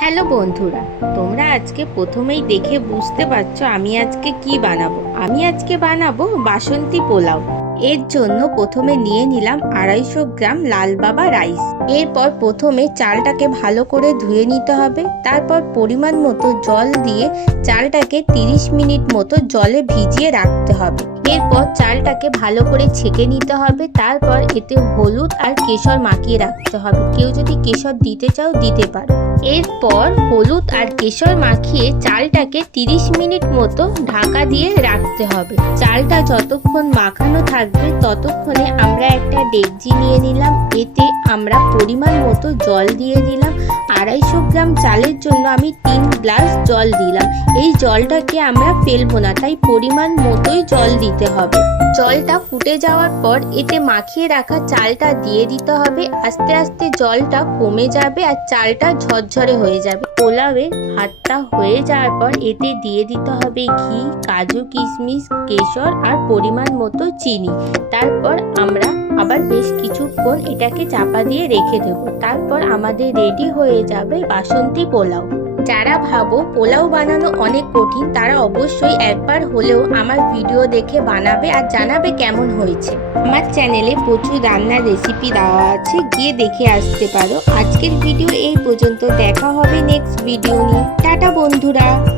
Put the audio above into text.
Hello বন্ধুরা, তোমরা আজকে প্রথমেই দেখে বুঝতে পারছ আমি আজকে কি বানাবো। আমি আজকে বানাবো বাসন্তী পোলাও। এর জন্য প্রথমে নিয়ে নিলাম আড়াইশো গ্রাম লাল বাবা রাইস। এরপর প্রথমে চালটাকে ভালো করে ধুয়ে নিতে হবে। তারপর পরিমাণ মতো জল দিয়ে চালটাকে 30 মিনিট মতো জলে ভিজিয়ে রাখতে হবে। এরপর চালটাকে ভালো করে ছেঁকে নিতে হবে। তারপর এতে হলুদ আর কেশর মাখিয়ে রাখতে হবে। কেউ যদি কেশর দিতে চাও, দিতে পারো। এরপর হলুদ আর কেশর মাখিয়ে চালটাকে 30 মিনিট মতো ঢাকা দিয়ে রাখতে হবে। চালটা যতক্ষণ মাখানো থাকবে, ততক্ষণে আমরা একটা ডেকচি নিয়ে নিলাম। এতে আমরা পরিমাণ মতো জল দিয়ে দিলাম। আড়াইশো গ্রাম চালের জন্য আমি তিন গ্লাস জল দিলাম। এই জলটাকে আমরা ফেলব না, তাই পরিমাণ মতোই জল দিতে হবে। জলটা ফুটে যাওয়ার পর এতে মাখিয়ে রাখা চালটা দিয়ে দিতে হবে। আস্তে আস্তে জলটা কমে যাবে আর চালটা ঝরঝরে হয়ে যাবে। পোলাওয়ে ভাতটা হয়ে যাওয়ার পর এতে দিয়ে দিতে হবে ঘি, কাজু কিশমিশ, কেশর আর পরিমাণ মতো চিনি। তারপর আমরা আবার বেশ কিছুক্ষণ এটাকে চাপা দিয়ে রেখে দেবো। তারপর আমাদের রেডি হয়ে যাবে বাসন্তী পোলাও। যারা ভাবো পোলাও বানানো অনেক কঠিন, তারা অবশ্যই একবার হলেও আমার ভিডিও দেখে বানাবে আর জানাবে কেমন হয়েছে। আমার চ্যানেলে প্রচুর রান্নার রেসিপি দেওয়া আছে, গিয়ে দেখে আসতে পারো। আজকের ভিডিও এই পর্যন্ত। দেখা হবে নেক্সট ভিডিও নিয়ে। টাটা বন্ধুরা!